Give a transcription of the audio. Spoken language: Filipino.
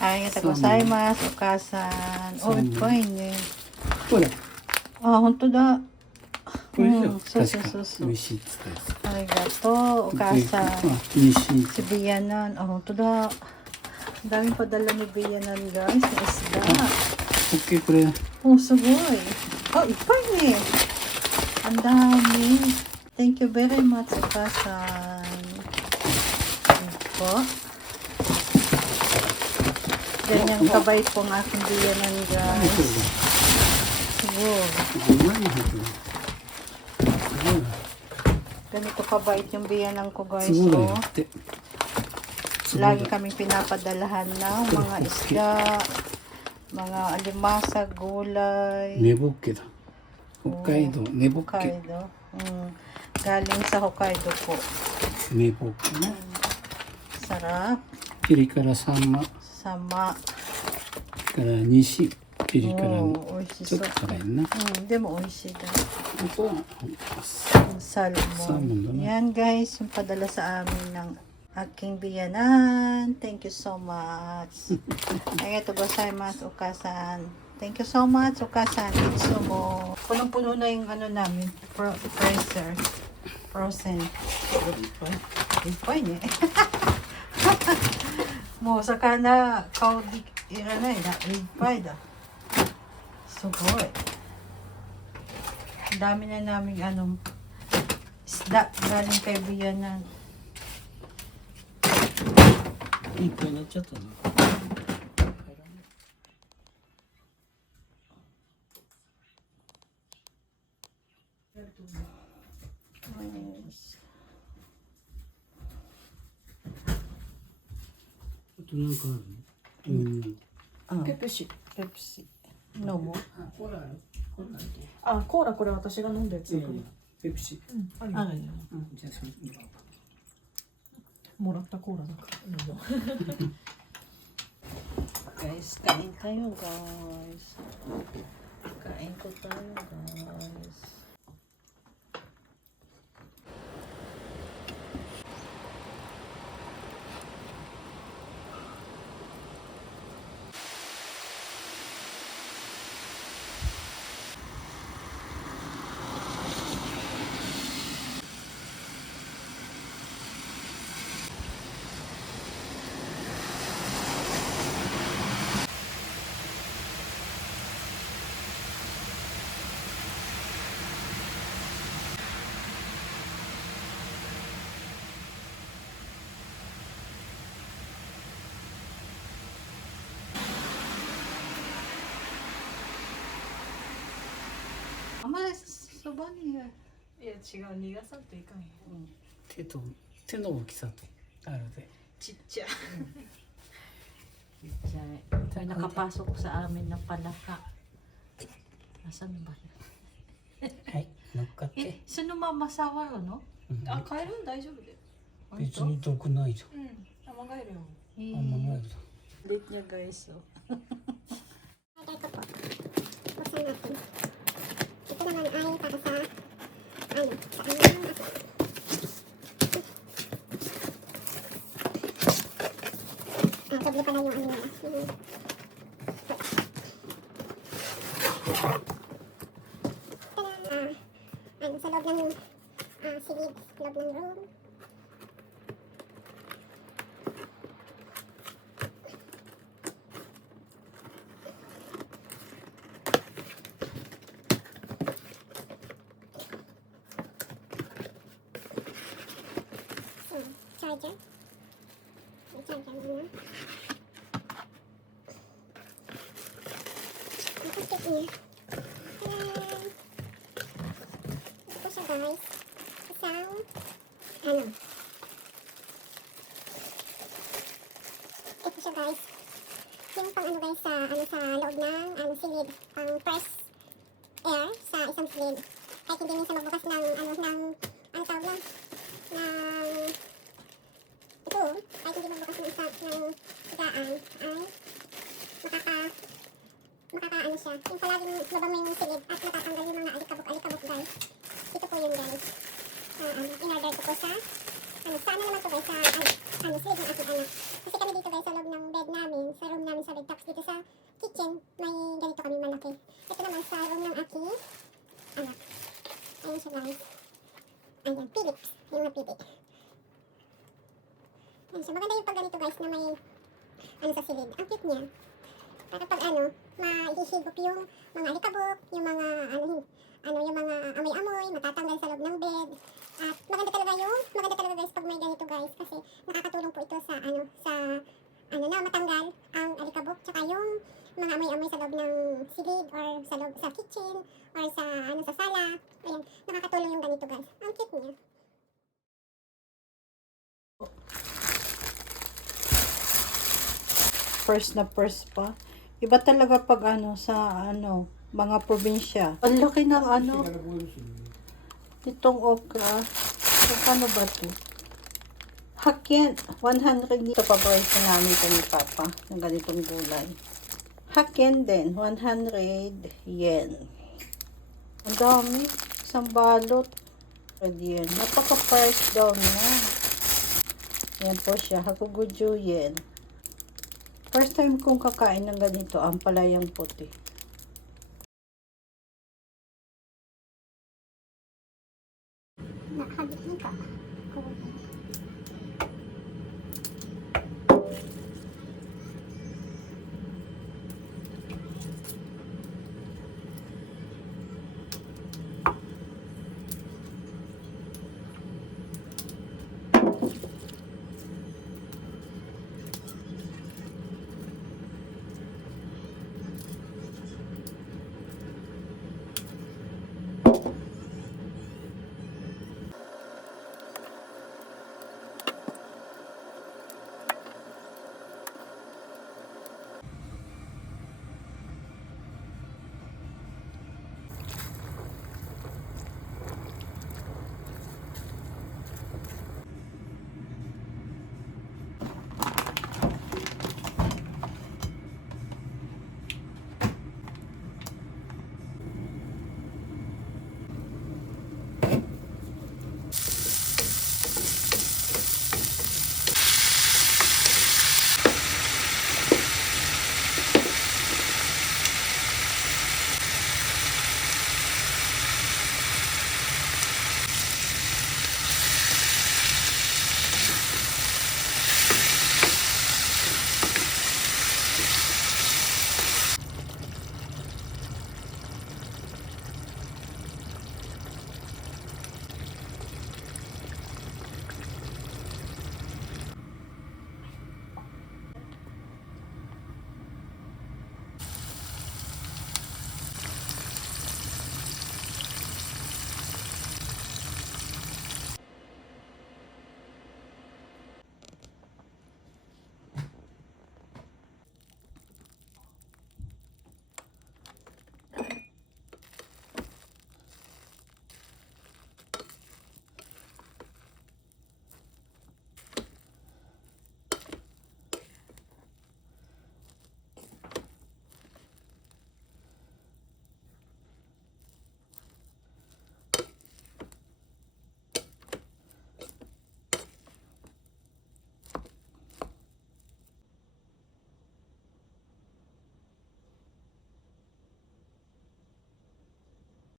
arigatou gozaimasu, o-母さん。お、いっぱいね。ほら、あ、ほんとだ。これでしょ。そう確かそうそうそう。美味しいっつったやつ。ありがとう、お母さん。あ、美味しい。 Si Bianan. Ah, ito da. Ang daming padala ni Bianan, guys. Na isda. OK これ。 Oh, sugoy. Oh, ipay ni. Ang dami. Thank you very much, Okasan. Ito. Ganyan kabait po ang aking Bianan, guys. Sugoy. うまいね。Ganito kabait yung Bianan ko, guys. すごいよ Oh. って。 Lagi kaming pinapadalahan ng mga isda, mga alimasa, gulay. 根ぼっけだ。北海道根ぼっけ。 Hokkaido. Galing sa Hokkaido po. 根ぼっけね。 Sarap. ピリ辛サンマ Sama. から西ピリ辛の Oishi ちょっ so. と辛いな。 De mo oishi da. あとは Salmon. Salmon na. Yan guys, yung padala sa amin ng aking biyanan. Thank you so much. Arigatou gozaimasu, Okasan. Thank you so much, Okasan. Itsumo. Punong-puno na yung ano namin. Freezer. Frozen. Ipay niya. もう魚顔いらないな。いっぱいだ。すごい。Dami na naming isda galing kay Bianan. いっぱいになっちゃったな。 あとなんかあるの？ペプシ。ペプシ。飲む？コーラある？コーラある？あ、コーラこれ私が飲んだやつ。ペプシ。あるよ。あるよ。じゃあそれもらったコーラだから。 Guys, kain tayo guys. Kain ko tayo guys. Ama, soba niya. いや違う、逃がさんといかんよ。手の大きさとあるで。ちっちゃい。 May nakapasok sa amin ng palaka. Nasaan ba? はい、乗っかって。 Sino mamasawa no? あ、帰るん大丈夫で。別に毒ないじうん。アマガエルよ。ゃん。あんまないじ Lit niya guys. Oh. Buksan natin. Ito naman ay para sa ano, sa ano. Doble pala yung ano nila. Ito na, sa loob ng silid, loob ng room. Charger. May charger muna. Ang kapit niya. Taran! Ito po siya guys. Isang, ano. Ito siya guys. Yung pang ano guys sa, sa loob ng silid. Pang press air sa isang silid. Kahit hindi minsan magbukas ng, ano tawag lang, ng ito, kahit hindi magbukas ng isa ng higaan ay makakaano siya. Yung palaging labang mo yung silid at matatanggal yung mga alikabok guys. Ito po yun guys. In-order ko po sa ano naman to guys sa silid ng aking anak. Kasi kami dito guys sa loob ng bed namin, sa room namin napili. Yan siya. Maganda yung pag ganito guys na may ano sa silid. Ang cute niya. Para pag maihihigop yung mga alikabok, yung mga yung mga amoy-amoy, matatanggal sa loob ng bed. At maganda talaga guys pag may ganito guys kasi nakakatulong po ito sa na matanggal ang alikabok tsaka yung mga amoy-amoy sa loob ng silid or sa kitchen or sa sala. Ayan, nakakatulong yung ganito guys. Ang cute niya. First na first pa. Iba talaga pag mga probinsya. Ang laki ng itong okra. Ano ba to? Hakyen, 100 ito paborito namin ito ni Papa ng ganitong gulay. Hakyen din, 100 yen. Ang dami, isang balot. Yen. Napaka-price daw na. Yan po siya, Hakuguju yen. First time kong kakain ng ganito, ang palayang puti.